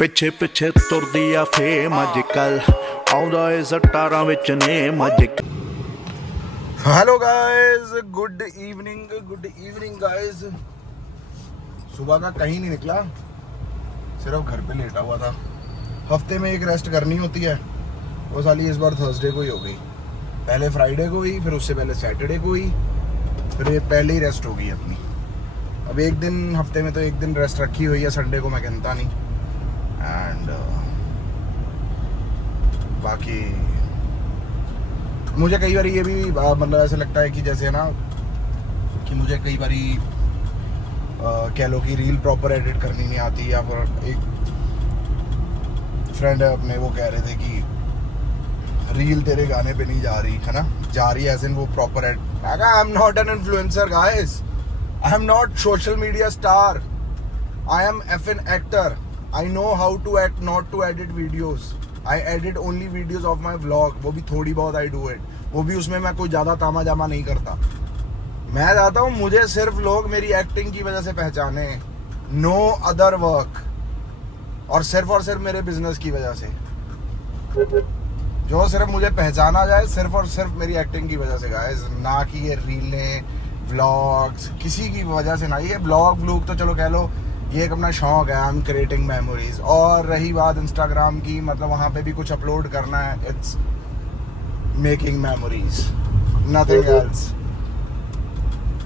ਪਿੱਛੇ ਪਿੱਛੇ ਤੁਰਦੀ ਆ ਫੇਮ ਅੱਜ ਕੱਲ ਆਉਂਦਾ ਏ ਸਟਾਰਾਂ ਵਿੱਚ ਨੇਮ ਅੱਜ hello guys, good evening guys. सुबह का कहीं नहीं निकला, सिर्फ घर पे लेटा हुआ था। हफ्ते में एक रेस्ट करनी होती है, वो साली इस बार थर्सडे को ही हो गई। पहले फ्राइडे को हुई, फिर उससे पहले सैटरडे को हुई, फिर ये पहले ही रेस्ट हो गई अपनी। अब एक दिन हफ्ते में तो एक दिन रेस्ट रखी हुई है, संडे को मैं गिनता नहीं। एंड बाकी मुझे कई बार ये भी मतलब ऐसा लगता है कि जैसे ना कि मुझे कई बार कह लो कि रील प्रॉपर एडिट करनी नहीं आती, या फिर एक फ्रेंड है अपने, वो कह रहे थे कि रील तेरे गाने पे नहीं जा रही है ना, जा रही है एज इन वो proper I am not an influencer guys, I am not social media star, I am F an actor, I know how to act, not to edit videos. I edit only videos of my vlog, वो भी थोड़ी बहुत I do it, वो भी उसमें मैं कोई ज़्यादा तामा जामा नहीं करता। मैं चाहता हूँ मुझे सिर्फ लोग मेरी एक्टिंग की वजह से पहचाने, नो अदर वर्क, और सिर्फ मेरे बिजनेस की वजह से। जो सिर्फ मुझे पहचाना जाए सिर्फ और सिर्फ मेरी एक्टिंग की वजह से गाइस, ना कि ये रीलें व्लॉग्स किसी की वजह से ना। ये व्लॉग तो चलो कह लो ये एक अपना शौक है, आई एम क्रिएटिंग मेमोरीज। और रही बात इंस्टाग्राम की, मतलब वहाँ पे भी कुछ अपलोड करना है, it's making memories, nothing else.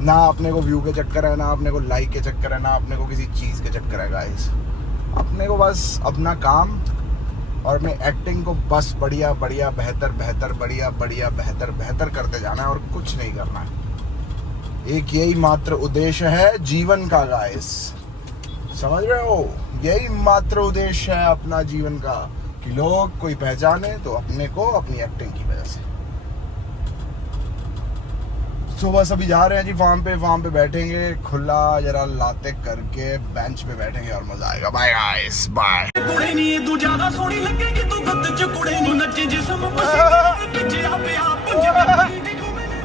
ना अपने को व्यू के चक्कर है, ना अपने को लाइक के चक्कर है, ना अपने को किसी चीज़ के चक्कर है गाइस। अपने को बस अपना काम और अपने एक्टिंग को बस बढ़िया बढ़िया बेहतर बेहतर बढ़िया बढ़िया बेहतर बेहतर करते जाना है, और कुछ नहीं करना है। एक यही मात्र उद्देश्य है जीवन का गाइस, समझ रहे हो? यही मात्र उद्देश्य है अपना जीवन का, कि लोग कोई पहचाने तो अपने को अपनी एक्टिंग की वजह से। सुबह सभी जा रहे हैं जी फार्म पे बैठेंगे, खुला जरा लाते करके बेंच पे बैठेंगे और मजा आएगा। Bye guys, bye. कुड़े नी तू ज्यादा सोहनी लगेगी, तू गद्द च कुड़े नी नचे जिस्म पसी पिछे आपे आप पंजाबी दी तू मैंने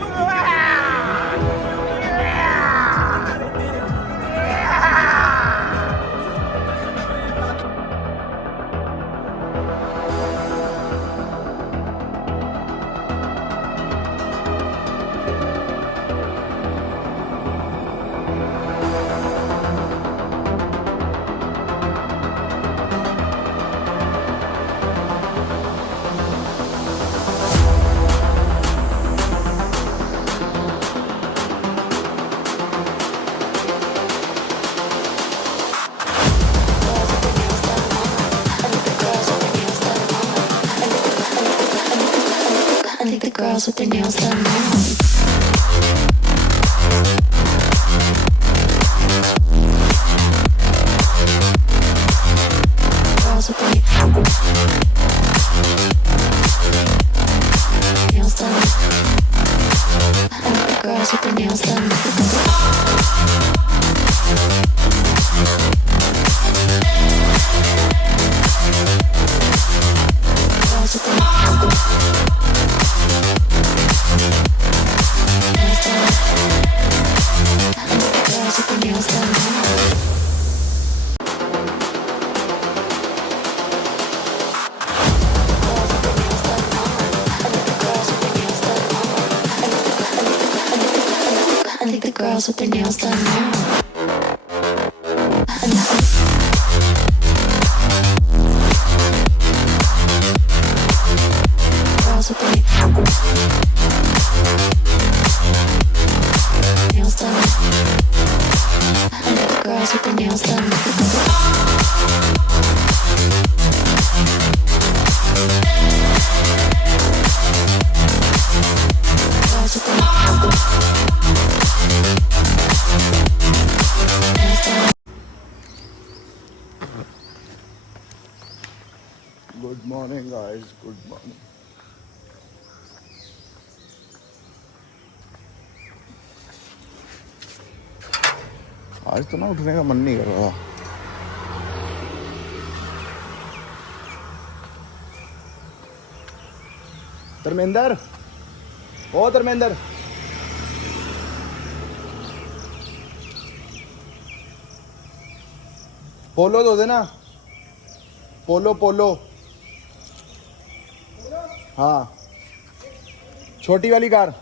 girls with their nails done now. Girls with their nails done. I like the girls with their nails done. Girls with their girls with their nails done now. Girls with their nails done. I like the girls with their nails done. Girls with their good morning guys, good morning. आज तो ना उठने का मन नहीं कर रहा। धर्मेंद्र, ओ धर्मेंद्र, पोलो दो देना। पोलो पोलो, हाँ छोटी वाली कार।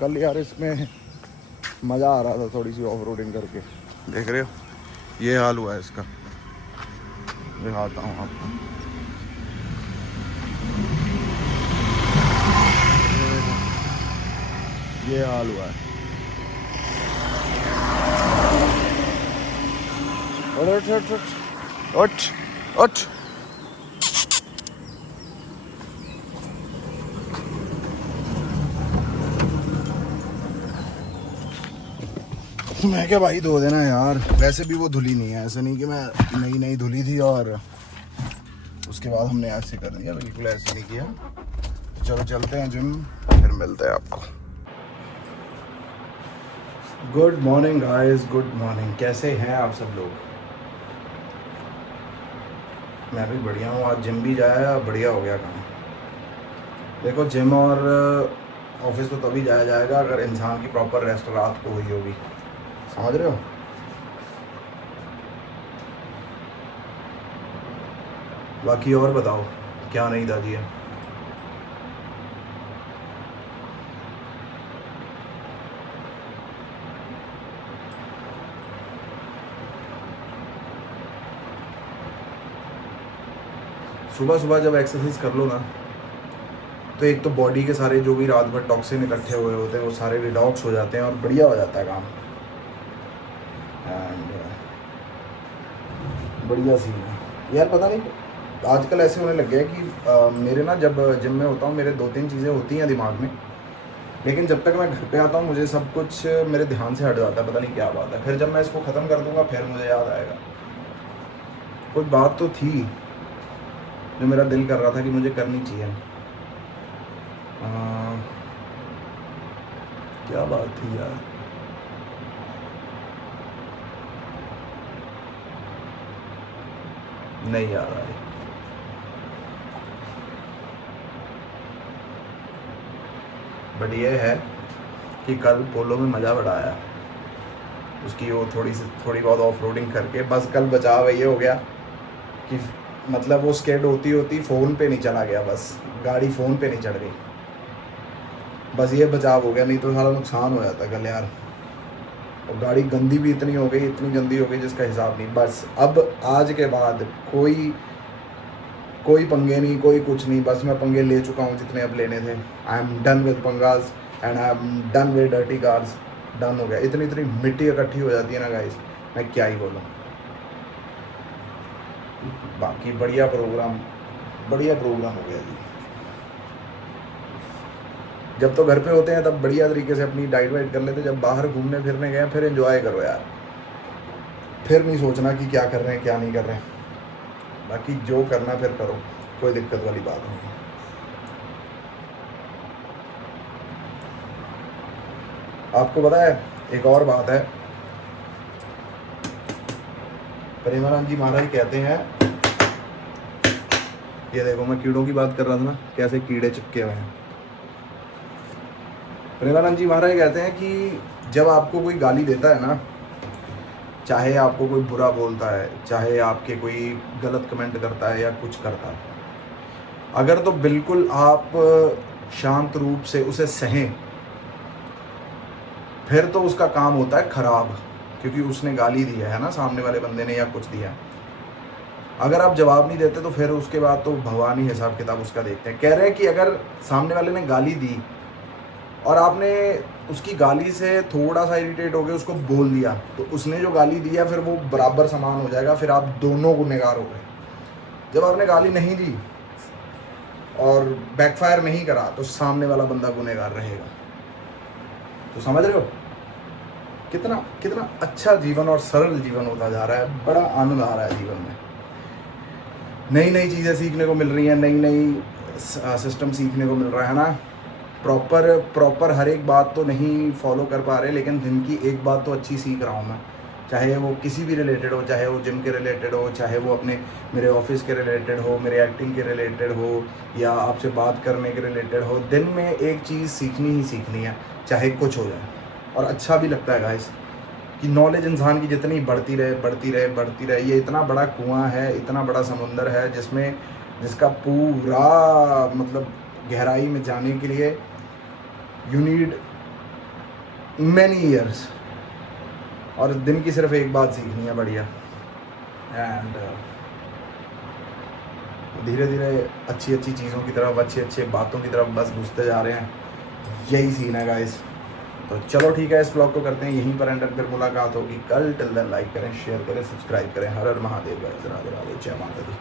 कल यार इसमें मज़ा आ रहा था थोड़ी सी ऑफ रोडिंग करके, देख रहे हो ये हाल हुआ है इसका। दिखाता हूँ आपको, ये हाल हुआ है। उठ उठ उठ उठ उठ। मैं क्या भाई धो देना यार, वैसे भी वो धुली नहीं है, ऐसा नहीं कि मैं नई नई धुली थी और उसके बाद हमने ऐसे कर दिया, बिल्कुल ऐसे नहीं किया। चलो चलते हैं जिम, फिर मिलते हैं आपको। Good morning guys, good morning. कैसे हैं आप सब लोग? मैं भी बढ़िया हूँ। आज जिम भी जाया, बढ़िया हो गया काम। देखो जिम और ऑफिस तो तभी जाया जाएगा अगर इंसान की प्रॉपर रेस्ट रात को हुई होगी, समझ रहे हो? बाकी और बताओ क्या नहीं दादी है? सुबह सुबह जब एक्सरसाइज कर लो ना, तो एक तो बॉडी के सारे जो भी रात भर टॉक्सिन इकट्ठे हुए होते हैं वो सारे रिडॉक्स हो जाते हैं और बढ़िया हो जाता है काम। एंड बढ़िया सीन है यार। पता नहीं आजकल ऐसे होने लग गया कि मेरे ना जब जिम में होता हूँ मेरे 2-3 चीज़ें होती हैं दिमाग में, लेकिन जब तक मैं घर पे आता हूँ मुझे सब कुछ मेरे ध्यान से हट जाता है, पता नहीं क्या बात है। फिर जब मैं इसको ख़त्म कर दूँगा फिर मुझे याद आएगा। कोई बात तो थी जो मेरा दिल कर रहा था कि मुझे करनी चाहिए। क्या बात थी यार? नहीं याद आ रही। बट ये है कि कल पोलो में मज़ा बड़ा आया, उसकी वो थोड़ी बहुत ऑफ रोडिंग करके। बस कल बचाव ये हो गया कि मतलब वो स्केड होती फ़ोन पे नहीं चला गया, बस गाड़ी फ़ोन पे नहीं चढ़ गई, बस ये बचाव हो गया। नहीं तो सारा नुकसान हो जाता कल यार। और गाड़ी गंदी भी इतनी हो गई, इतनी गंदी हो गई जिसका हिसाब नहीं। बस अब आज के बाद कोई पंगे नहीं, कोई कुछ नहीं। बस मैं पंगे ले चुका हूँ जितने अब लेने थे। I am done with पंगास and I am done with dirty cars. Done हो गया। इतनी मिट्टी इकट्ठी हो जाती है ना गाइस, मैं क्या ही बोलूँ। बाकी बढ़िया प्रोग्राम हो गया जी। जब तो घर पे होते हैं तब बढ़िया तरीके से अपनी डाइट वाइट कर लेते, जब बाहर घूमने फिरने गए फिर एंजॉय करो यार, फिर नहीं सोचना कि क्या कर रहे हैं क्या नहीं कर रहे हैं। बाकी जो करना फिर करो, कोई दिक्कत वाली बात नहीं है। आपको पता है एक और बात है, प्रेमानंद जी महाराज कहते हैं, ये देखो मैं कीड़ों की बात कर रहा था ना, कैसे कीड़े चिपके हुए हैं। प्रेमानंद जी महाराज कहते हैं कि जब आपको कोई गाली देता है ना, चाहे आपको कोई बुरा बोलता है, चाहे आपके कोई गलत कमेंट करता है या कुछ करता है, अगर तो बिल्कुल आप शांत रूप से उसे सहें, फिर तो उसका काम होता है खराब, क्योंकि उसने गाली दी है ना, सामने वाले बंदे ने या कुछ दिया। अगर आप जवाब नहीं देते तो फिर उसके बाद तो भगवान ही हिसाब किताब उसका देखते हैं। कह रहे हैं कि अगर सामने वाले ने गाली दी और आपने उसकी गाली से थोड़ा सा इरिटेट हो गए उसको बोल दिया, तो उसने जो गाली दिया फिर वो बराबर समान हो जाएगा, फिर आप दोनों गुनहगार हो गए। जब आपने गाली नहीं दी और बैकफायर नहीं करा तो सामने वाला बंदा गुनहगार रहेगा। तो समझ रहे हो कितना अच्छा जीवन और सरल जीवन होता जा रहा है। बड़ा आनंद आ रहा है जीवन में। नई नई चीज़ें सीखने को मिल रही हैं, नई सिस्टम सीखने को मिल रहा है ना। प्रॉपर हर एक बात तो नहीं फॉलो कर पा रहे, लेकिन दिन की एक बात तो अच्छी सीख रहा हूँ मैं, चाहे वो किसी भी रिलेटेड हो, चाहे वो जिम के रिलेटेड हो, चाहे वो मेरे ऑफिस के रिलेटेड हो, मेरे एक्टिंग के रिलेटेड हो, या आपसे बात करने के रिलेटेड हो। दिन में एक चीज़ सीखनी ही सीखनी है, चाहे कुछ हो जाए। और अच्छा भी लगता है गाइस कि नॉलेज इंसान की जितनी बढ़ती रहे, ये इतना बड़ा कुआं है, इतना बड़ा समुंदर है जिसका पूरा मतलब गहराई में जाने के लिए यू नीड मैनी ईयर्स, और दिन की सिर्फ एक बात सीखनी है बढ़िया। एंड धीरे धीरे अच्छी चीज़ों की तरफ, अच्छी बातों की तरफ बस घुसते जा रहे हैं, यही सीन है गाइस। तो चलो ठीक है, इस ब्लॉग को करते हैं यहीं पर एंड, फिर मुलाकात होगी कल। टिल देन लाइक करें, शेयर करें, सब्सक्राइब करें। हर हर महादेव गाइस, राधे राधे, जय माता दी।